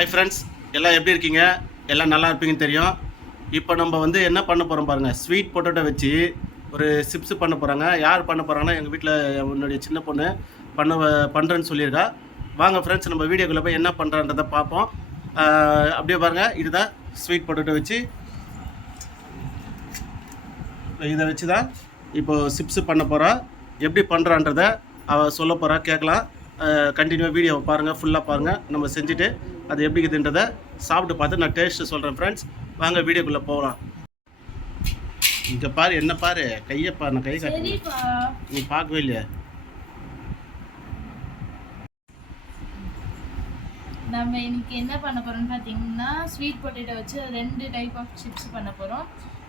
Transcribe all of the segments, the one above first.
Hi friends எல்லாம் எப்படி இருக்கீங்க? எல்லாம் நல்லா இருப்பீங்கன்னு தெரியும். இப்போ நம்ம வந்து என்ன பண்ண போகிறோம் பாருங்கள் ஸ்வீட் பொட்டேட்டோ வச்சு ஒரு சிப்ஸ் பண்ண போகிறாங்க யார் பண்ண போகிறாங்கன்னா எங்கள் வீட்டில் என்னுடைய சின்ன பொண்ணு பண்ண பண்ணுறேன்னு சொல்லியிருக்கா. வாங்க ஃப்ரெண்ட்ஸ் நம்ம வீடியோக்குள்ளே போய் என்ன பண்ணுறான்றதை பார்ப்போம். அப்படியே பாருங்கள் இதுதான் ஸ்வீட் பொட்டேட்டோ வச்சு. இதை வச்சு தான் இப்போ சிப்ஸ் பண்ண போகிறா எப்படி பண்ணுறான்றத அவள் சொல்ல போகிறா கேட்கலாம். கண்டினியூவாக வீடியோவை பாருங்கள் ஃபுல்லாக பாருங்கள் நம்ம செஞ்சுட்டு அது எப்படி இருக்குதுன்றதை சாப்பிட்டு பார்த்து நான் டேஸ்ட்டு சொல்கிறேன் ஃப்ரெண்ட்ஸ் வாங்க வீடியோக்குள்ளே போகலாம். இங்கே பாரு என்ன பாரு? கையை பாரு நான் கை காட்டுறேன். நீ பார்க்கவே இல்லையா? நம்ம இன்னைக்கு என்ன பண்ண போறோம்னு பார்த்தீங்கன்னா ஸ்வீட் பொட்டேட்டோ வச்சு ரெண்டு டைப் ஆஃப் சிப்ஸ் பண்ண போறோம்.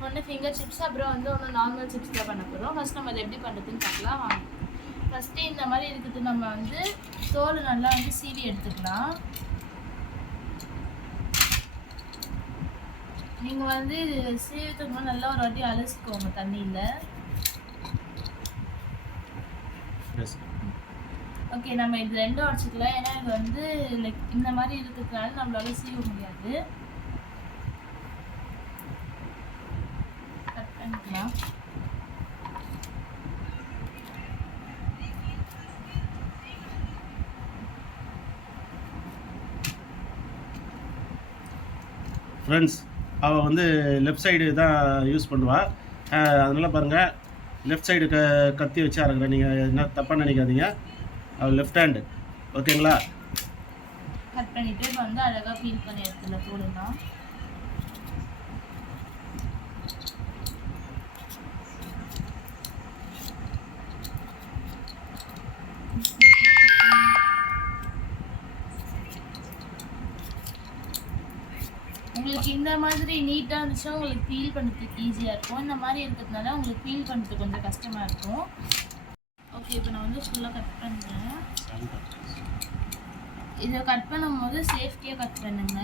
ஒன்று ஃபிங்கர் சிப்ஸ் அப்புறம் வந்து ஒன்று நார்மல் சிப்ஸ் தான் பண்ண போறோம். ஃபர்ஸ்ட் நம்ம அதை எப்படி பண்ணுறதுன்னு பார்க்கலாம். வாங்க. ஃபஸ்ட்டு இந்த மாதிரி இருக்குது. நம்ம வந்து தோல் நல்லா வந்து சீவி எடுத்துக்கலாம். நீங்கள் வந்து சீவித்துக்கு நல்லா ஒரு வாட்டி அலசிக்கோங்க தண்ணியில். ஓகே நம்ம இது ரெண்டும் வச்சுக்கலாம் ஏன்னா இது வந்து லைக் இந்த மாதிரி இருக்கிறதுனால நம்மளால சீவ முடியாது. கட் பண்ணிக்கலாம். ஃப்ரெண்ட்ஸ் அவள் வந்து லெஃப்ட் சைடு தான் யூஸ் பண்ணுவாள் அதனால் பாருங்கள் லெஃப்ட் சைடு க கத்தி வச்சு அறக்குறேன் நீங்கள் என்ன தப்பாக நினைக்காதீங்க. அவள் லெஃப்ட் ஹேண்டு ஓகேங்களா கட் பண்ணிவிட்டு வந்து அழகாக ஃபீல் பண்ணி எடுத்துல தோலுலாம் உங்களுக்கு இந்த மாதிரி நீட்டாக இருந்துச்சுன்னா உங்களுக்கு ஃபீல் பண்ணுறதுக்கு ஈஸியாக இருக்கும். இந்த மாதிரி இருக்கிறதுனால உங்களுக்கு ஃபீல் பண்ணுறதுக்கு கொஞ்சம் கஷ்டமாக இருக்கும். ஓகே இப்போ நான் வந்து ஃபுல்லாக கட் பண்ணுறேன் இதை கட் பண்ணும்போது சேஃப்டியாக கட் பண்ணுங்க.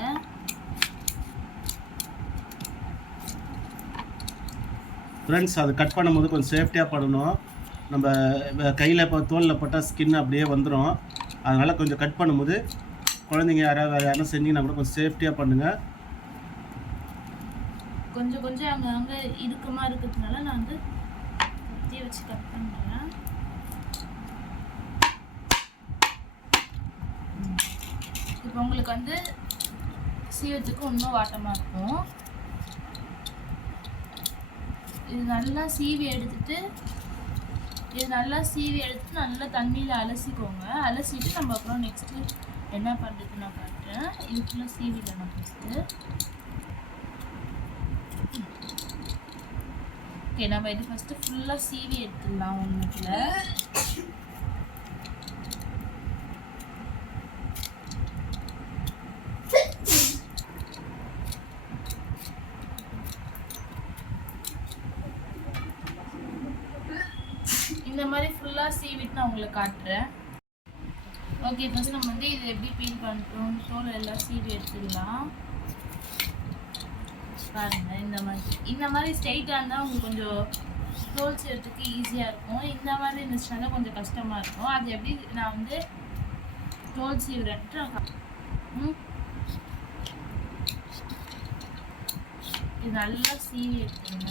ஃப்ரெண்ட்ஸ் அது கட் பண்ணும்போது கொஞ்சம் சேஃப்டியாக பண்ணணும். நம்ம கையில் இப்போ தோலில் போட்டால் ஸ்கின் அப்படியே வந்துடும் அதனால் கொஞ்சம் கட் பண்ணும்போது குழந்தைங்க யாராவது வேறு யாரும் செஞ்சிங்கன்னா கூட கொஞ்சம் சேஃப்டியாக பண்ணுங்கள் கொஞ்சம் கொஞ்சம் அங்கே அங்கே இறுக்கமா இருக்கிறதுனால நான் வந்து கத்தியை வச்சு கட் பண்ணுறேன் இப்போ உங்களுக்கு வந்து சீவத்துக்கு இன்னும் வாட்டமாக இருக்கும். இது நல்லா சீவி எடுத்துட்டு இது நல்லா சீவி எடுத்து நல்லா தண்ணியில் அலசிக்கோங்க. அலசிட்டு நம்ம அப்புறம் நெக்ஸ்ட்டு என்ன பண்ணுறது நான் காட்டுறேன். இதுக்குள்ளே சீவிடணும் ஃபஸ்ட்டு ஓகே நம்ம இது ஃபஸ்ட்டு ஃபுல்லாக சீவி எடுத்துடலாம் ஒன்றுக்குள்ள இந்த மாதிரி ஃபுல்லாக சீவிட்டு நான் உங்களுக்கு காட்டுறேன். ஓகே ஃபஸ்ட் நம்ம வந்து இது எப்படி பெயிண்ட் பண்ணுறோம் தோல் எல்லாம் சீவி எடுத்துடலாம். பாருங்க இந்த மாதிரி. இந்த மாதிரி ஸ்ட்ரைட்டாக இருந்தால் உங்களுக்கு கொஞ்சம் தோல் செய்யறதுக்கு ஈஸியாக இருக்கும். இந்த மாதிரி இருந்துச்சுனால கொஞ்சம் கஷ்டமாக இருக்கும். அது எப்படி நான் வந்து தோல் செய்வேன்ட்டு இது நல்லா சீவி எடுத்துங்க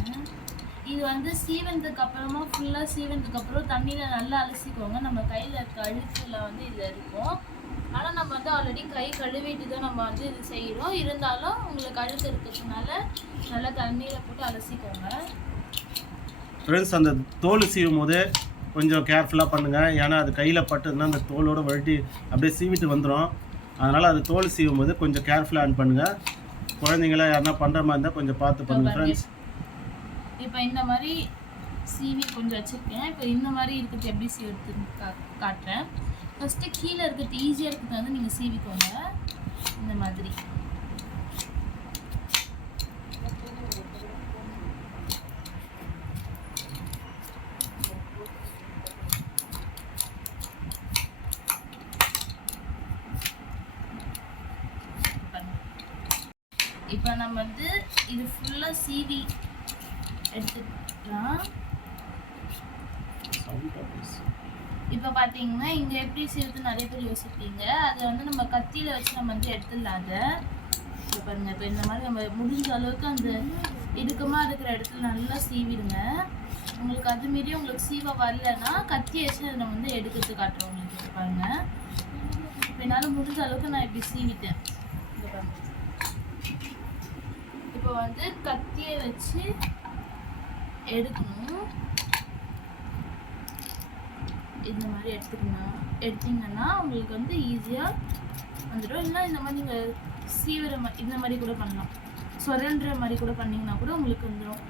இது வந்து சீவனதுக்கு அப்புறமா ஃபுல்லாக சீவனதுக்கு அப்புறம் தண்ணியில் நல்லா அலசிக்கோங்க. நம்ம கையில் இருக்க அழுக்குல வந்து இதில் இருக்கும். ஆல்ரெடி கை கழுவிட்டு தான் நம்ம வந்து இது செய்கிறோம் இருந்தாலும் உங்களுக்கு அழுக்கு இருக்கிறதுனால நல்லா தண்ணியில் போட்டு அலசிக்கோங்க. ஃப்ரெண்ட்ஸ் அந்த தோல் சீவும் போது கொஞ்சம் கேர்ஃபுல்லாக பண்ணுங்கள் ஏன்னா அது கையில் பட்டதுன்னா அந்த தோலோட வழட்டி அப்படியே சீவிட்டு வந்துடும் அதனால் அது தோல் சீவும் போது கொஞ்சம் கேர்ஃபுல்லாக ஆன் பண்ணுங்கள் குழந்தைங்கள யாருன்னா பண்ணுற மாதிரி இருந்தால் கொஞ்சம் பார்த்து பண்ணுங்கள் ஃப்ரெண்ட்ஸ் இப்போ இந்த மாதிரி சீவி கொஞ்சம் வச்சுருக்கேன். இப்போ இந்த மாதிரி இருக்கிறது எப்படி சீவுறதுன்னு கா காட்டுறேன். ஃபஸ்ட்டு கீழே இருக்கிறது ஈஸியாக இருக்கிறது வந்து நீங்கள் சீவிக்கோங்க. இந்த மாதிரி. இப்போ நம்ம வந்து இது ஃபுல்லாக சீவி எடுத்துக்கலாம் இப்போ பார்த்தீங்கன்னா இங்கே எப்படி செய்யறது நிறைய பேர் யோசிப்பீங்க. அதை வந்து நம்ம கத்தியில் வச்சு நம்ம வந்து எடுத்துடலாம் அதை. இப்போ பாருங்க இப்போ இந்த மாதிரி நம்ம முடிஞ்ச அளவுக்கு அந்த இடுக்கமாக இருக்கிற இடத்துல நல்லா சீவிடுங்க. உங்களுக்கு அது மீறி உங்களுக்கு சீவ வரலன்னா கத்தி வச்சு அதை நம்ம வந்து எடுக்கிறது காட்டுறோம் உங்களுக்கு இப்போ பாருங்க. இப்போ என்னால் முடிஞ்ச அளவுக்கு நான் இப்படி சீவிட்டேன். பாருங்க. இப்போ வந்து கத்தியை வச்சு எடுக்கணும். இந்த மாதிரி எடுத்துக்கணும். எடுத்தீங்கன்னா உங்களுக்கு வந்து ஈஸியாக வந்துடும். இல்லைன்னா இந்த மாதிரி நீங்கள் சீவிர மாதிரி இந்த மாதிரி கூட பண்ணலாம். சுரண்டுற மாதிரி கூட பண்ணீங்கன்னா கூட உங்களுக்கு வந்துடும்.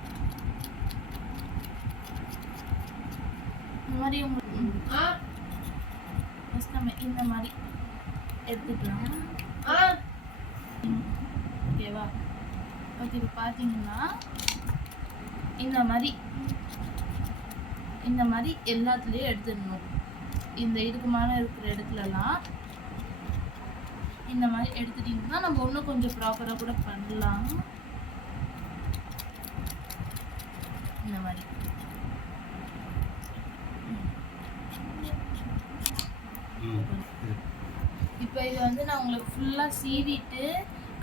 இந்த மாதிரி உங்களுக்கு நம்ம இந்த மாதிரி எடுத்துக்கலாம். ஓகேவா? ஓகே இப்போ பார்த்தீங்கன்னா இந்த மாதிரி இந்த மாதிரி எல்லாத்துலேயும் எடுத்துடணும். இந்த இடுக்கமான இருக்கிற இடத்துலலாம் இந்த மாதிரி எடுத்துட்டிங்கன்னா நம்ம இன்னும் கொஞ்சம் ப்ராப்பராக கூட பண்ணலாம். இந்த மாதிரி. இப்போ இது வந்து நான் உங்களுக்கு ஃபுல்லாக சீவிட்டு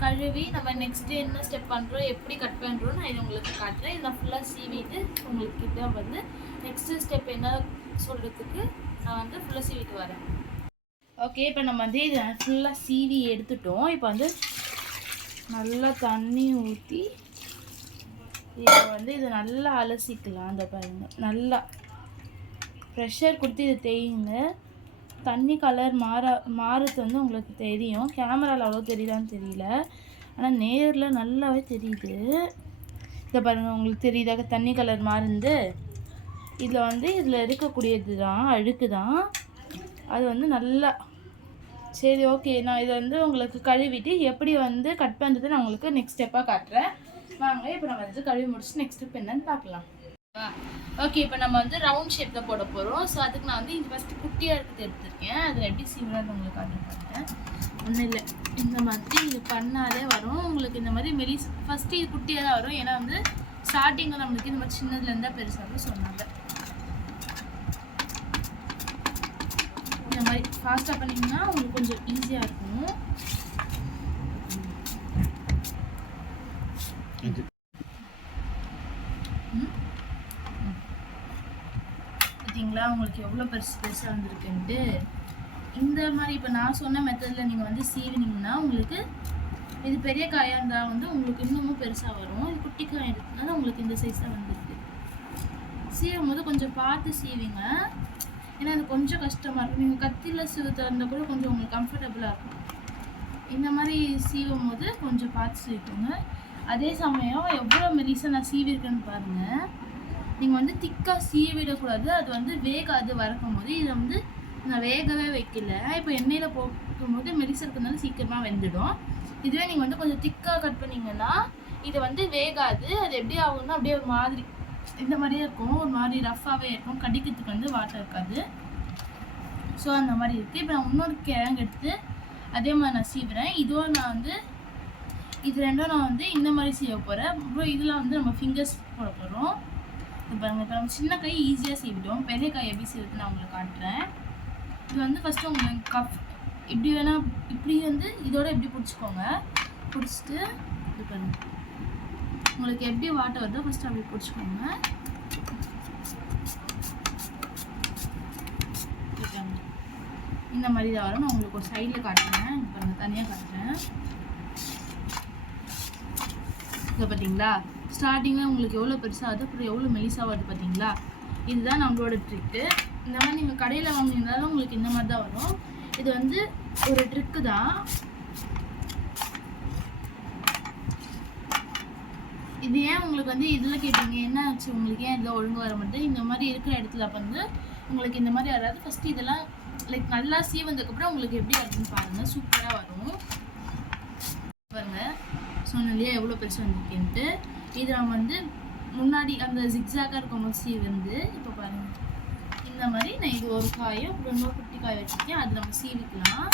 கழுவி நம்ம நெக்ஸ்ட் என்ன ஸ்டெப் பண்ணுறோம் எப்படி கட் பண்ணுறோம் நான் இது உங்களுக்கு காட்டுறேன். இதை ஃபுல்லாக சீவிட்டு உங்களுக்கு கிட்ட வந்து நெக்ஸ்ட் ஸ்டெப் என்ன சொல்கிறதுக்கு நான் வந்து ஃபுல்லாக சீவிட்டு வரேன். ஓகே இப்போ நம்ம வந்து இதை ஃபுல்லாக சீவி எடுத்துட்டோம். இப்போ வந்து நல்லா தண்ணி ஊற்றி இப்போ வந்து இதை நல்லா அலசிக்கலாம். அந்த பாருங்கள் நல்லா ப்ரெஷர் கொடுத்து இதை தேயுங்க. தண்ணி கலர் மாற மாறுறது வந்து உங்களுக்கு தெரியும். கேமராவில் அவ்வளோ தெரியுதான்னு தெரியல. ஆனால் நேரில் நல்லாவே தெரியுது. இதை பாருங்கள் உங்களுக்கு தெரியுதாக தண்ணி கலர் மாறுந்து இதில் வந்து இதில் இருக்கக்கூடியது தான் அழுக்கு தான். அது வந்து நல்லா சரி ஓகே நான் இதை வந்து உங்களுக்கு கழுவிட்டு எப்படி வந்து கட் பண்ணுறது நான் உங்களுக்கு நெக்ஸ்ட் ஸ்டெப்பாக காட்டுறேன். வாங்க இப்போ நம்ம வந்து கழுவி முடிச்சுட்டு நெக்ஸ்ட் ஸ்டெப் என்னன்னு பார்க்கலாம். ஓகே இப்போ நம்ம வந்து ரவுண்ட் ஷேப்பில் போட போகிறோம் ஸோ அதுக்கு நான் வந்து இது ஃபஸ்ட்டு குட்டியாக இருக்கிறது எடுத்திருக்கேன். அதில் எப்படி சீவராக உங்களுக்கு காட்டுறேன் ஒன்றும் இல்லை. இந்த மாதிரி இது பண்ணாலே வரும். உங்களுக்கு இந்த மாதிரி மெலிஸ் ஃபஸ்ட்டு இது குட்டியாக தான் வரும். ஏன்னா வந்து ஸ்டார்டிங்கில் நம்மளுக்கு இந்த மாதிரி சின்னதுலேருந்தா பெருசாக சொன்னாங்க. இந்த மாதிரி ஃபாஸ்ட்டாக பண்ணிங்கன்னா உங்களுக்கு கொஞ்சம் ஈஸியாக இருக்கும். பார்த்தீங்களா உங்களுக்கு எவ்வளோ பெருசு பெருசாக வந்திருக்குன்ட்டு. இந்த மாதிரி இப்போ நான் சொன்ன மெத்தடில் நீங்கள் வந்து சீவினீங்கன்னா உங்களுக்கு இது பெரிய காயாக இருந்தால் வந்து உங்களுக்கு இன்னமும் பெருசாக வரும். இது குட்டி காய் எடுத்தனால உங்களுக்கு இந்த சைஸாக வந்துருக்கு. சீவும் போது கொஞ்சம் பார்த்து சீவிங்க. ஏன்னா அது கொஞ்சம் கஷ்டமாக இருக்கும். நீங்கள் கத்தியில் சீவத்தை இருந்தால் கூட கொஞ்சம் உங்களுக்கு கம்ஃபர்டபுளாக இருக்கும். இந்த மாதிரி சீவும் போது கொஞ்சம் பார்த்து சீவிக்கோங்க. அதே சமயம் எவ்வளோ மெலிசாக நான் சீவிருக்கேன்னு பாருங்கள் நீங்கள் வந்து திக்காக சீவிடக்கூடாது. அது வந்து வேகாது வறக்கும் போது இதை வந்து நான் வேகவே வைக்கல. இப்போ எண்ணெயில் போகும்போது மெலிசா இருக்கிறதுனால சீக்கிரமாக வெந்துடும். இதுவே நீங்கள் வந்து கொஞ்சம் திக்காக கட் பண்ணிங்கன்னா இது வந்து வேகாது. அது எப்படி ஆகும்னா அப்படியே ஒரு மாதிரி இந்த மாதிரியே இருக்கும். ஒரு மாதிரி ரஃப்பாகவே இருக்கும். கடிக்கிறதுக்கு வந்து வாட்டர் இருக்காது. ஸோ அந்த மாதிரி இருக்குது இப்போ நான் இன்னொரு கிழங்கு எடுத்து அதே மாதிரி நான் சீவுறேன். இதுவும் நான் வந்து இது ரெண்டும் நான் வந்து இந்த மாதிரி செய்ய போகிறேன் அப்புறம் இதில் வந்து நம்ம ஃபிங்கர்ஸ் போட போகிறோம் இது பாருங்க. இப்போ நம்ம சின்ன கை ஈஸியாக செய்விடும் பெரிய கை எப்படி சீவுறது நான் உங்களுக்கு காட்டுறேன். இது வந்து ஃபஸ்ட்டு உங்களுக்கு கப் இப்படி வேணால் இப்படி வந்து இதோட இப்படி பிடிச்சிக்கோங்க. பிடிச்சிட்டு இது பண்ணுங்க உங்களுக்கு எப்படி வாட்டர் வருதோ ஃபஸ்ட்டு அப்படி பிடிச்சிக்கோங்க. இந்த மாதிரி தான் வரும். நான் உங்களுக்கு ஒரு சைடில் காட்டுறேன். இப்போ நான் தனியாக காட்டுறேன். இதை பார்த்தீங்களா? ஸ்டார்டிங்கில் உங்களுக்கு எவ்வளோ பெருசாகுது அப்புறம் எவ்வளோ மெலிசாக வருது பார்த்தீங்களா? இதுதான் நம்மளோட ட்ரிக்கு இந்த மாதிரி நீங்கள் கடையில் வாங்கியிருந்தாலும் உங்களுக்கு இந்த மாதிரி தான் வரும். இது வந்து ஒரு ட்ரிக்கு தான் இது ஏன் உங்களுக்கு வந்து இதில் கேட்டீங்க? என்ன ஆச்சு உங்களுக்கு? ஏன் இதில் ஒழுங்கு வர மாட்டேன் இந்த மாதிரி இருக்கிற இடத்துல வந்து உங்களுக்கு இந்த மாதிரி வராது ஃபஸ்ட்டு இதெல்லாம் லைக் நல்லா சீவந்ததுக்கப்புறம் உங்களுக்கு எப்படி வருதுன்னு பாருங்கள் சூப்பராக வரும். பாருங்க. சொன்னேன் இல்லையா எவ்வளோ பெருசு வந்திருக்குன்ட்டு. இது நம்ம வந்து முன்னாடி அந்த ஜிக்ஸாக்காக இருக்கும் போது சீ வந்து இப்போ பாருங்கள் இந்த மாதிரி நான் இது ஒரு காயும் அப்புறம் இன்னொரு காய் வச்சுருக்கேன். அது நம்ம சீவிக்கலாம்.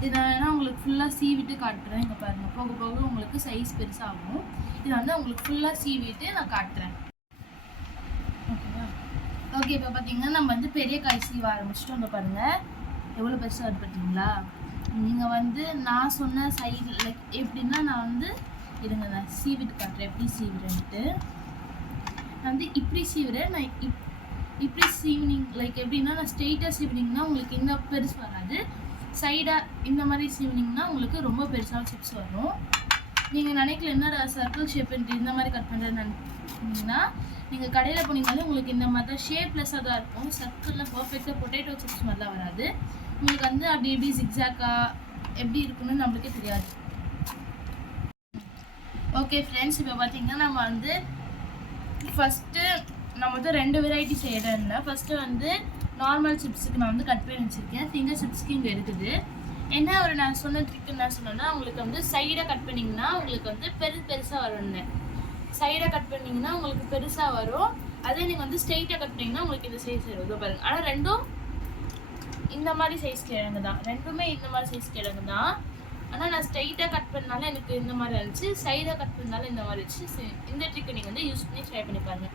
இது நான் வேணா உங்களுக்கு ஃபுல்லாக சீவிட்டு காட்டுறேன். இங்கே பாருங்க போக போக உங்களுக்கு சைஸ் பெருசாகும். இது வந்து உங்களுக்கு ஃபுல்லாக சீவிட்டு நான் காட்டுறேன். ஓகே இப்போ பார்த்தீங்கன்னா நம்ம வந்து பெரிய காய் சீவ ஆரம்பிச்சிட்டோம். இப்போ பாருங்கள் எவ்வளோ பெருசாக வருது பார்த்தீங்களா நீங்கள் வந்து நான் சொன்ன சைடு லைக் எப்படின்னா நான் வந்து இருங்க நான் சீவிட்டு காட்டுறேன். எப்படி சீவிறேன்ட்டு. நான் வந்து இப்படி சீவுறேன் நான் இப் இப்படி சீவினிங் லைக் எப்படின்னா நான் ஸ்ட்ரெயிட்டாக சீவினிங்னா உங்களுக்கு இந்த பெருசு வராது. சைடாக இந்த மாதிரி சீவினிங்னா உங்களுக்கு ரொம்ப பெருசாக சிப்ஸ் வரும். நீங்கள் நினைக்கல என்னடா சர்க்கிள் ஷேப் இந்த மாதிரி கட் பண்ணுறது நினைக்கிறீங்கன்னா நீங்கள் கடையில் போனீங்கனாலே உங்களுக்கு இந்த மாதிரி தான் ஷேப்லெஸ்ஸாக தான் இருக்கும். சர்க்கிளில் பர்ஃபெக்டாக பொட்டேட்டோ சிப்ஸ் மாதிரிலாம் வராது. உங்களுக்கு வந்து அப்படி எப்படி ஜிக்ஸாக்காக எப்படி இருக்குன்னு நம்மளுக்கே தெரியாது. ஓகே ஃப்ரெண்ட்ஸ் இப்போ பார்த்தீங்கன்னா நம்ம வந்து ஃபஸ்ட்டு நம்ம வந்து ரெண்டு வெரைட்டி செய்யறதில்ல ஃபஸ்ட்டு வந்து நார்மல் சிப்ஸுக்கு நான் வந்து கட் பண்ணி வச்சுருக்கேன். ஃபிங்கர் சிப்ஸ்க்கு இங்கே இருக்குது. என்ன ஒரு நான் சொன்ன ட்ரிக் என்ன சொன்னேன்னா உங்களுக்கு வந்து சைடாக கட் பண்ணிங்கன்னா உங்களுக்கு வந்து பெரு பெருசாக வரும்னு. சைடாக கட் பண்ணிங்கன்னா உங்களுக்கு பெருசாக வரும். அதே நீங்கள் வந்து ஸ்ட்ரெயிட்டாக கட் பண்ணிங்கன்னா உங்களுக்கு இந்த சைஸ் வரும். இதோ பாருங்க. ஆனால் ரெண்டும் இந்த மாதிரி சைஸ் கிழங்கு தான். ரெண்டுமே இந்த மாதிரி சைஸ் கிழங்கு தான். ஆனால் நான் ஸ்ட்ரைட்டாக கட் பண்ணாலும் எனக்கு இந்த மாதிரி இருந்துச்சு சைடாக கட் பண்ணாலும் இந்த மாதிரி இருந்துச்சு இந்த ட்ரிக்கை நீங்கள் வந்து யூஸ் பண்ணி ட்ரை பண்ணி பாருங்கள்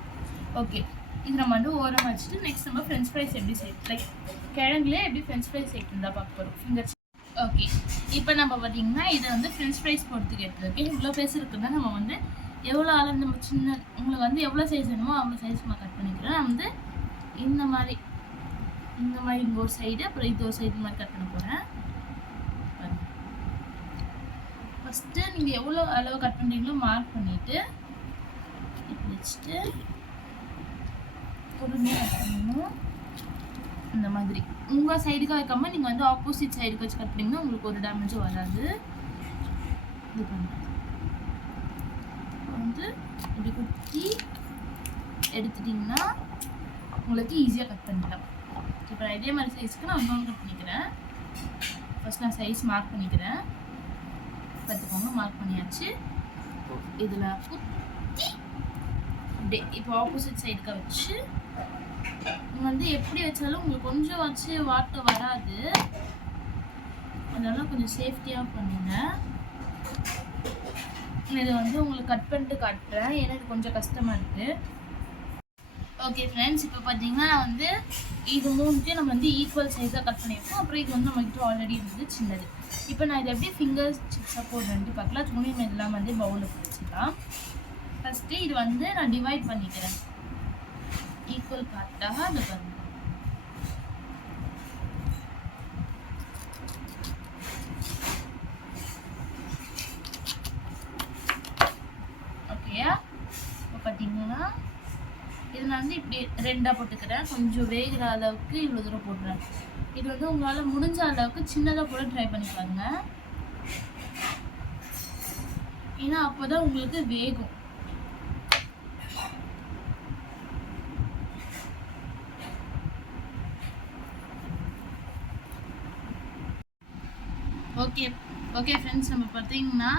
ஓகே இது நம்ம வந்து ஓரம் வச்சுட்டு நெக்ஸ்ட் நம்ம ஃப்ரெஞ்ச் ஃப்ரைஸ் எப்படி சேர்த்து லைக் கிழங்குல எப்படி ஃப்ரெஞ்ச் ஃப்ரைஸ் செய்யணும் தான் பார்க்க போகிறோம் ஃபிங்கர் ஓகே இப்போ நம்ம பார்த்தீங்கன்னா இதை வந்து ஃப்ரெஞ்ச் ஃப்ரைஸ் போகிறதுக்கு எடுத்துருக்கு இவ்வளோ பேஸ் இருக்குன்னா நம்ம வந்து எவ்வளோ அளவு நம்ம சின்ன உங்களுக்கு வந்து எவ்வளோ சைஸ் வேணுமோ அவ்வளோ சைஸ் நம்ம கட் பண்ணிக்கிறேன் நான் வந்து இந்த மாதிரி இந்த மாதிரி இங்கே ஒரு சைடு அப்புறம் இது ஒரு சைடு மாதிரி கட் பண்ண போகிறேன் ஃபஸ்ட்டு நீங்கள் எவ்வளோ அளவு கட் பண்ணுறீங்களோ மார்க் பண்ணிவிட்டு இப்படி வச்சுட்டு பொறுமையாக கட் பண்ணணும். இந்த மாதிரி. உங்கள் சைடுக்காக இருக்காமல் நீங்கள் வந்து ஆப்போசிட் சைடுக்கு வச்சு கட் பண்ணிங்கன்னா உங்களுக்கு ஒரு டேமேஜும் வராது. இது பண்ணுறது வந்து இப்படி குத்தி எடுத்துட்டிங்கன்னா உங்களுக்கு ஈஸியாக கட் பண்ணிடலாம் இப்போ நான் இதே மாதிரி சைஸ்க்கு நான் இன்னொன்று கட் பண்ணிக்கிறேன். ஃபஸ்ட் நான் சைஸ் மார்க் பண்ணிக்கிறேன். பார்த்துக்கோங்க மார்க் பண்ணியாச்சு. இதில் குத்தி இப்படி இப்போ ஆப்போசிட் சைடுக்கு வச்சு. வந்து எப்படி வச்சாலும் உங்களுக்கு கொஞ்சம் வச்சு வாட்டை வராது. அதனால கொஞ்சம் சேஃப்டியாக பண்ணுங்க. இது வந்து உங்களுக்கு கட் பண்ணிட்டு காட்டுறேன். ஏன்னா இது கொஞ்சம் கஷ்டமாக இருக்குது ஓகே ஃப்ரெண்ட்ஸ் இப்போ பார்த்தீங்கன்னா வந்து இது மூணுத்தையும் நம்ம வந்து ஈக்குவல் சைஸாக கட் பண்ணியிருக்கோம். அப்புறம் இது வந்து நம்மகிட்ட ஆல்ரெடி இருந்தது சின்னது. இப்போ நான் இதை எப்படி ஃபிங்கர் சிப்ஸாக போடுறேன்ட்டு பார்க்கலாம் துணி இதெல்லாம் வந்து பவுலில் பிடிச்சிக்கலாம் ஃபஸ்ட்டு இது வந்து நான் டிவைட் பண்ணிக்கிறேன். ஈக்குவல் பார்ட்டாக அதை பாருங்க ஓகேயா இப்போ பார்த்தீங்கன்னா இது நான் வந்து இப்படி ரெண்டாக போட்டுக்கிறேன். கொஞ்சம் வேகிற அளவுக்கு இவ்வளோ தூரம் போடுறேன். இது வந்து உங்களால் முடிஞ்ச அளவுக்கு சின்னதாக கூட ட்ரை பண்ணி பாருங்க. ஏன்னா அப்போ தான் உங்களுக்கு வேகும். ஓகே ஓகே ஃப்ரெண்ட்ஸ் நம்ம பார்த்தீங்கன்னா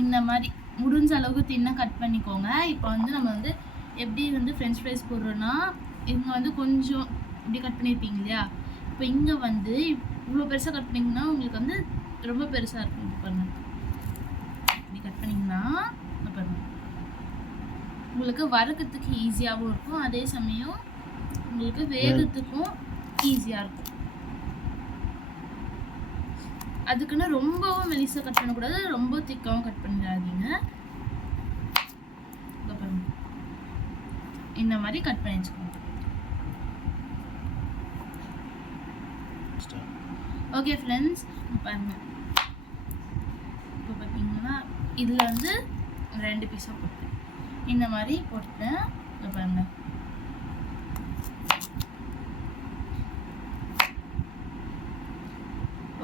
இந்த மாதிரி முடிஞ்ச அளவுக்கு தின்னா கட் பண்ணிக்கோங்க. இப்போ வந்து நம்ம வந்து எப்படி வந்து ஃப்ரெஞ்ச் ஃப்ரைஸ் போடுறோன்னா இவங்க வந்து கொஞ்சம் இப்படி கட் பண்ணியிருப்பீங்க இல்லையா? இப்போ இங்கே வந்து இவ்வளோ பெருசாக கட் பண்ணிங்கன்னா உங்களுக்கு வந்து ரொம்ப பெருசாக இருக்கும் இப்போ பாருங்க. இப்படி கட் பண்ணிங்கன்னா இப்போ உங்களுக்கு வறுக்கிறதுக்கு ஈஸியாகவும் இருக்கும். அதே சமயம் உங்களுக்கு வேகத்துக்கும் ஈஸியாக இருக்கும். அதுக்குன்னு ரொம்பவும் மெலிசாக கட் பண்ணக்கூடாது. ரொம்ப திக்காகவும் கட் பண்ணிடாதீங்க. இந்த மாதிரி கட் பண்ணி வச்சுக்கோங்க. ஓகே ஃப்ரெண்ட்ஸ் பாருங்க இப்போ பார்த்தீங்கன்னா இதில் வந்து ரெண்டு பீஸாக போட்டேன். இந்த மாதிரி போட்டேன். இதோ பாருங்க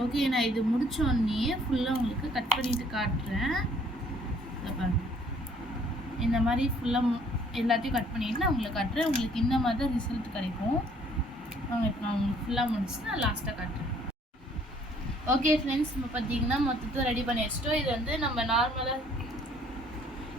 ஓகே நான் இது முடிச்ச உடனே ஃபுல்லாக உங்களுக்கு கட் பண்ணிட்டு காட்டுறேன். பாருங்க. இந்த மாதிரி ஃபுல்லாக எல்லாத்தையும் கட் பண்ணிட்டு நான் உங்களுக்கு காட்டுறேன். உங்களுக்கு இந்த மாதிரி தான் ரிசல்ட் கிடைக்கும். வாங்க இப்போ நான் உங்களுக்கு ஃபுல்லாக முடிச்சு நான் லாஸ்ட்டாக காட்டுறேன். ஓகே ஃப்ரெண்ட்ஸ் இப்போ பார்த்தீங்கன்னா மொத்தத்தை ரெடி பண்ணி வச்சுட்டோம். இது வந்து நம்ம நார்மலாக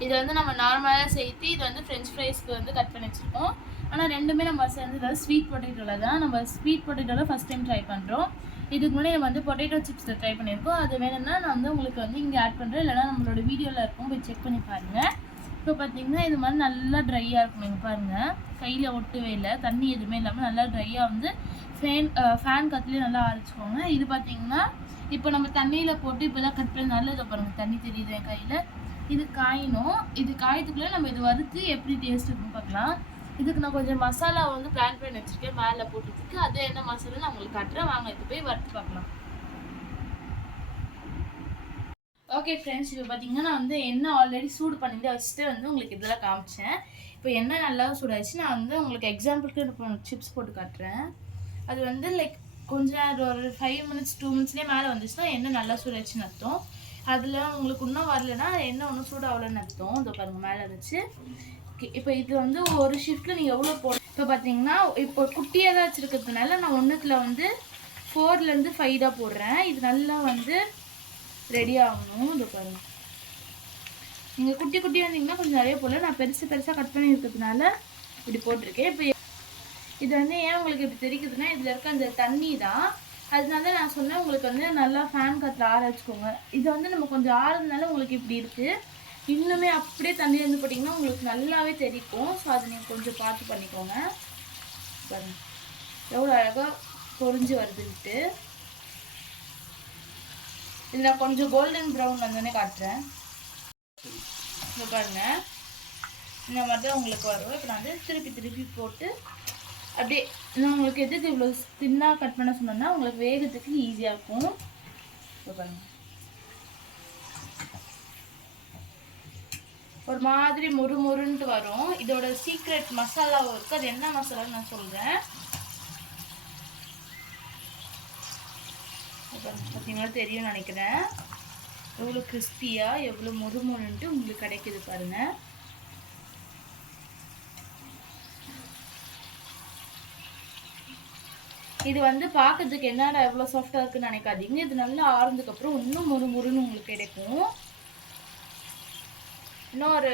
இது வந்து நம்ம நார்மலாக சேர்த்து இது வந்து ஃப்ரெஞ்ச் ஃப்ரைஸ்க்கு வந்து கட் பண்ணி வச்சுருக்கோம். ஆனால் ரெண்டுமே நம்ம சேர்ந்து ஸ்வீட் பொட்டேட்டோவில் தான் நம்ம ஸ்வீட் பொட்டேட்டோவில் ஃபஸ்ட் டைம் ட்ரை பண்ணுறோம் இதுக்கு முன்னாடி நம்ம வந்து பொட்டேட்டோ சிப்ஸில் ட்ரை பண்ணியிருக்கோம். அது வேணும்னா நான் வந்து உங்களுக்கு வந்து இங்கே ஆட் பண்ணுறேன் இல்லைனா நம்மளோட வீடியோவில் இருக்கும். போய் செக் பண்ணி பாருங்கள் இப்போ பார்த்தீங்கன்னா இது மாதிரி நல்லா ட்ரையாக இருக்கும். நீங்கள் பாருங்கள் கையில் ஒட்டவே இல்லை. தண்ணி எதுவுமே இல்லாமல் நல்லா ட்ரையாக வந்து ஃபேன் ஃபேன் காற்றுலேயே நல்லா அரைச்சிக்கோங்க. இது பார்த்தீங்கன்னா இப்போ நம்ம தண்ணியில் போட்டு இப்போதான் கட் பண்ணி நல்லதை. பாருங்கள் தண்ணி தெரியுது என் கையில்? இது காயணும். இது காயத்துக்குள்ளே நம்ம இது வறுத்து எப்படி டேஸ்ட் இருக்குன்னு பார்க்கலாம் இதுக்கு நான் கொஞ்சம் மசாலா வந்து பிளான் பண்ணி வச்சுருக்கேன். மேலே போட்டதுக்கு அது என்ன மசாலா நான் உங்களுக்கு கட்டுறேன். வாங்க இது போய் வறுத்து பார்க்கலாம் ஓகே ஃப்ரெண்ட்ஸ் இப்போ பார்த்தீங்கன்னா நான் வந்து எண்ணெய் ஆல்ரெடி சூடு பண்ணிட்டு வச்சுட்டு வந்து உங்களுக்கு இதெல்லாம் காமிச்சேன். இப்போ எண்ணெய் நல்லா சூடாச்சு நான் வந்து உங்களுக்கு எக்ஸாம்பிளுக்கு சிப்ஸ் போட்டு காட்டுறேன். அது வந்து லைக் கொஞ்சம் நேரம் ஒரு ஃபைவ் மினிட்ஸ் டூ மினிட்ஸ்லேயே மேலே வந்துச்சுன்னா எண்ணெய் நல்லா சூடாச்சுன்னு அர்த்தம். அதில் உங்களுக்கு இன்னும் வரலன்னா எண்ணெய் ஒன்றும் சூடாகலன்னு அர்த்தம். இதோ பாருங்க மேலே இருந்துச்சு இப்போ இது வந்து ஒரு ஷிஃப்ட்டில் நீங்கள் எவ்வளோ போட இப்போ பார்த்தீங்கன்னா இப்போ குட்டியாக தான் வச்சுருக்கிறதுனால நான் ஒன்றுத்தில் வந்து ஃபோர்லேருந்து ஃபைவ் தான் போடுறேன். இது நல்லா வந்து ரெடி ஆகணும். இது பாருங்க. நீங்கள் குட்டி குட்டி வந்தீங்கன்னா கொஞ்சம் நிறைய போடல நான் பெருசு பெருசாக கட் பண்ணி இருக்கிறதுனால இப்படி போட்டிருக்கேன். இப்போ இது வந்து ஏன் உங்களுக்கு இப்படி தெரிக்குதுன்னா இதில் இருக்க அந்த தண்ணி தான். அதனால நான் சொன்னேன் உங்களுக்கு வந்து நல்லா ஃபேன் காற்றுல ஆற வச்சுக்கோங்க. இது வந்து நம்ம கொஞ்சம் ஆறுனால உங்களுக்கு இப்படி இருக்குது இன்னுமே அப்படியே தண்ணி இருந்து போட்டிங்கன்னா உங்களுக்கு நல்லாவே தெரிக்கும். ஸோ அதை நீங்கள் கொஞ்சம் பார்த்து பண்ணிக்கோங்க. பாருங்க. எவ்வளோ அழகாக பொறிஞ்சு வருதுன்ட்டு. இது நான் கொஞ்சம் கோல்டன் ப்ரௌன் வந்தோடனே காட்டுறேன். இங்க பாருங்கள் இந்த மாதிரி தான் உங்களுக்கு வரும். இப்போ நான் வந்து திருப்பி திருப்பி போட்டு அப்படியே நான் உங்களுக்கு எதுக்கு இவ்வளோ தின்னாக கட் பண்ண சொன்னேன்னா உங்களுக்கு வேகத்துக்கு ஈஸியாக இருக்கும். ஒரு மாதிரி மொறு மொறுன்ட்டு வரும். இதோட சீக்ரெட் மசாலாவும் இருக்குது அது என்ன மசாலான்னு நான் சொல்கிறேன் பார்த்தீங்கன்னா தெரியும் நினைக்கிறேன். எவ்வளோ கிறிஸ்பியாக எவ்வளோ மொறு மொறுன்ட்டு உங்களுக்கு கிடைக்கிது பாருங்கள் இது வந்து பார்க்கறதுக்கு என்னடா எவ்வளோ சாஃப்டாக இருக்குன்னு நினைக்காதீங்க. இது நல்லா ஆறுனதுக்கப்புறம் இன்னும் மொறு மொறுன்னு உங்களுக்கு கிடைக்கும். இன்னும் ஒரு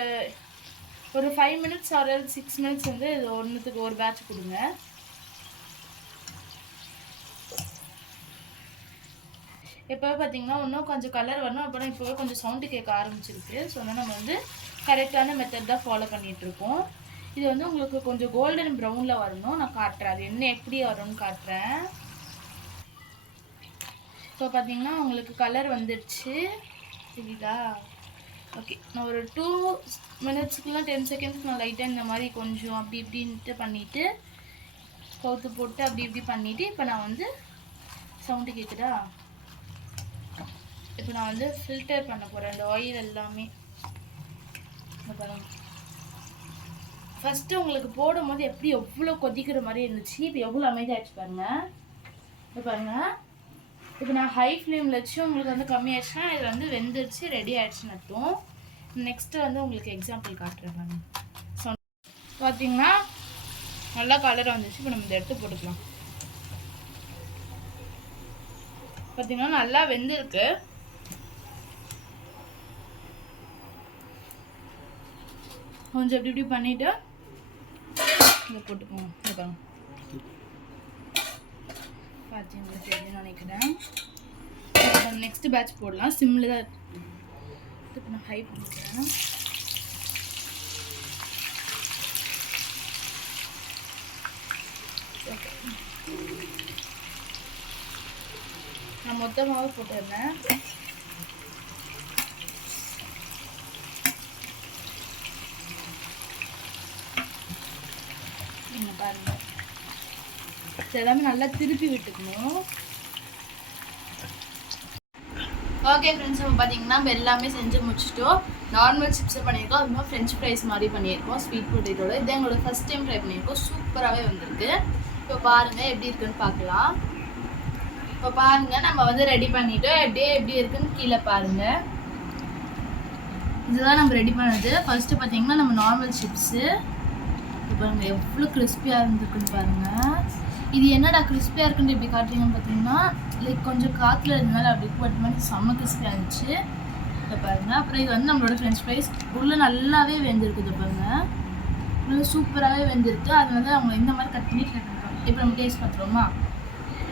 ஒரு five minutes or six minutes வந்து இது ஒன்றுத்துக்கு ஒரு பேட்ச் கொடுங்க. இப்போ பார்த்தீங்கன்னா இன்னும் கொஞ்சம் கலர் வரணும். அப்புறம் இப்போவே கொஞ்சம் சவுண்டு கேட்க ஆரம்பிச்சிருக்கு. ஸோ நம்ம வந்து கரெக்டான மெத்தட் தான் ஃபாலோ பண்ணிகிட்ருக்கோம் இது வந்து உங்களுக்கு கொஞ்சம் கோல்டன் ப்ரௌனில் வரணும். நான் காட்டுறேன். அது என்ன எப்படி வரும்னு காட்டுறேன். இப்போ பார்த்தீங்கன்னா உங்களுக்கு கலர் வந்துடுச்சு தெரியுதா ஓகே நான் ஒரு டூ மினிட்ஸ்க்குலாம் டென் செகண்ட்ஸ் நான் லைட்டாக இந்த மாதிரி கொஞ்சம் அப்படி இப்படின்ட்டு பண்ணிவிட்டு கவுத்து போட்டு அப்படி இப்படி பண்ணிவிட்டு இப்போ நான் வந்து சவுண்டு கேட்குதா இப்போ நான் வந்து ஃபில்டர் பண்ண போகிறேன் இந்த ஆயில் எல்லாமே. இங்க பாருங்க. ஃபஸ்ட்டு உங்களுக்கு போடும்போது எப்படி எவ்வளோ கொதிக்கிற மாதிரி இருந்துச்சு? இப்போ எவ்வளோ அமைதியாகிடுச்சு பாருங்கள் இப்போ பாருங்கள் இப்போ நான் ஹை ஃப்ளேமில் வச்சு உங்களுக்கு வந்து கம்மியாகிடுச்சுன்னா இது வந்து வெந்துருச்சு ரெடி ஆயிடுச்சுன்னு அர்த்தம் நெக்ஸ்ட்டு வந்து உங்களுக்கு எக்ஸாம்பிள் காட்டுறேன் பாருங்க ஸோ பார்த்தீங்கன்னா நல்லா கலர் வந்துச்சு. இப்போ நம்ம இந்த எடுத்து போட்டுக்கலாம். பார்த்தீங்கன்னா நல்லா வெந்திருக்கு. கொஞ்சம் இப்படி இப்படி பண்ணிவிட்டு இங்கே போட்டுக்கோங்க இதை பாருங்க பார்த்தீங்கன்னா நினைக்கிறேன். நெக்ஸ்ட் பேட்ச் போடலாம். சிம்மில் தான் இப்போ நான் ஹை பண்ணிக்கிறேன். ஓகே நான் மொத்தமாகவும் போட்டுருந்தேன் இங்க பாருங்க. எல்லாமே நல்லா திருப்பி விட்டுக்கணும். ஓகே ஃப்ரெண்ட்ஸ் நம்ம பார்த்தீங்கன்னா நம்ம எல்லாமே செஞ்சு முடிச்சிட்டோம். நார்மல் சிப்ஸை பண்ணியிருக்கோம். அது மாதிரி ஃப்ரெஞ்ச் ஃப்ரைஸ் மாதிரி பண்ணியிருக்கோம். ஸ்வீட் பொட்டேட்டோட இதே எங்களோட ஃபஸ்ட் டைம் ட்ரை பண்ணியிருக்கோம். சூப்பராகவே வந்திருக்கு. இப்போ பாருங்கள் எப்படி இருக்குன்னு பார்க்கலாம். இப்போ பாருங்கள் நம்ம வந்து ரெடி பண்ணிட்டோம். எப்படியே எப்படி இருக்குன்னு கீழே பாருங்கள் இதுதான் நம்ம ரெடி பண்ணது. ஃபஸ்ட்டு பார்த்தீங்கன்னா நம்ம நார்மல் சிப்ஸு பாருங்க எவ்வளோ கிறிஸ்பியாக இருந்திருக்குன்னு பாருங்க. இது என்னடா கிறிஸ்பியாக இருக்குன்னு எப்படி காட்டுறீங்கன்னு பார்த்தீங்கன்னா லைக் கொஞ்சம் காற்றுல இருந்தனால அப்படி பட் மாதிரி செம்ம கிறிஸ்பியாக இருந்துச்சு. இதை பாருங்க. அப்புறம் இது வந்து நம்மளோட ஃப்ரெஞ்ச் ஃப்ரைஸ் உள்ளே நல்லாவே வெந்திருக்குது பாருங்க. உள்ளே சூப்பராகவே வெந்திருக்கு. அது வந்து அவங்க இந்த மாதிரி கட் பண்ணி ட்ரை பண்ணுறாங்க இப்போ நம்ம டேஸ்ட் பார்த்துருவோமா?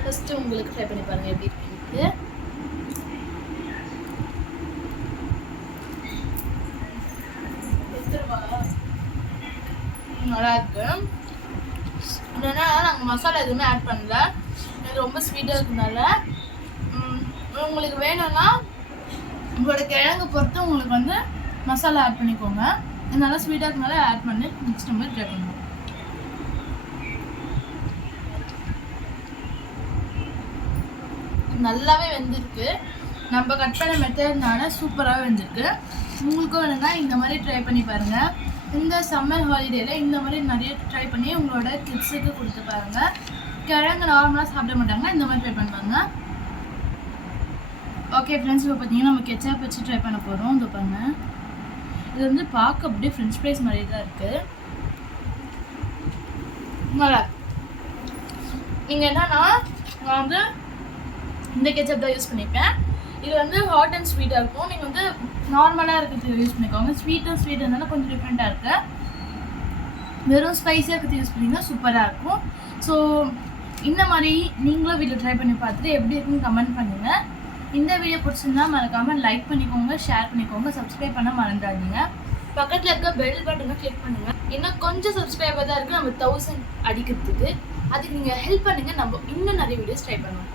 ஃபஸ்ட்டு உங்களுக்கு ட்ரை பண்ணி பாருங்கள் எப்படி இருக்குன்ட்டு. நல்லா இருக்கு என்னன்னா நாங்கள் மசாலா எதுவுமே ஆட் பண்ணல. இது ரொம்ப ஸ்வீட்டாக இருக்கனால. உங்களுக்கு வேணும்னா உங்களோட கிழங்கு பொறுத்து உங்களுக்கு வந்து மசாலா ஆட் பண்ணிக்கோங்க. இதனால ஸ்வீட்டாக இருக்கனால ஆட் பண்ணி நெக்ஸ்ட் நம்ம ட்ரை பண்ணுவோம் நல்லாவே வெந்திருக்கு. நம்ம கட் பண்ண மெத்தட்னால சூப்பராகவே வெந்திருக்கு. உங்களுக்கும் வேணும்னா இந்த மாதிரி ட்ரை பண்ணி பாருங்கள் இந்த சம்மர் ஹாலிடேல இந்த மாதிரி நிறைய ட்ரை பண்ணி உங்களோட கிட்ஸுக்கு கொடுத்து பாருங்க. கிழங்கு நார்மலாக சாப்பிட மாட்டாங்க இந்த மாதிரி ட்ரை பண்ணுவாங்க. ஓகே ஃப்ரெண்ட்ஸ் இப்போ பார்த்தீங்கன்னா நம்ம கெச்சப் வச்சு ட்ரை பண்ண போகிறோம் இந்த பாருங்க. இது வந்து பார்க்க அப்படியே ஃப்ரெஞ்ச் ஃப்ரைஸ் மாதிரி தான் இருக்குது நல்லா நீங்கள் என்னன்னா நான் வந்து இந்த கெச்சப் தான் யூஸ் பண்ணிப்பேன் இது வந்து ஹாட் அண்ட் ஸ்வீட்டாக இருக்கும். நீங்கள் வந்து நார்மலாக இருக்கிறது யூஸ் பண்ணிக்கோங்க. ஸ்வீட்டும் ஸ்வீட் இருந்தாலும் கொஞ்சம் டிஃப்ரெண்ட்டாக இருக்குது வெறும் ஸ்பைஸியாக இருக்கிறது யூஸ் பண்ணிங்கன்னா சூப்பராக இருக்கும். ஸோ இந்த மாதிரி நீங்களும் வீட்டில் ட்ரை பண்ணி பார்த்துட்டு எப்படி இருக்குன்னு கமெண்ட் பண்ணுங்கள் இந்த வீடியோ பிடிச்சிருந்தா மறக்காமல் லைக் பண்ணிக்கோங்க ஷேர் பண்ணிக்கோங்க சப்ஸ்கிரைப் பண்ண மறந்துடாதீங்க. பக்கத்தில் இருக்க பெல் பட்டனை கிளிக் பண்ணுங்கள் இன்னும் கொஞ்சம் சப்ஸ்கிரைபர் தான் இருக்குது நம்ம தௌசண்ட் அடிக்கிறதுக்கு. அதுக்கு நீங்கள் ஹெல்ப் பண்ணுங்கள் நம்ம இன்னும் நிறைய வீடியோஸ் ட்ரை பண்ணுவோம்.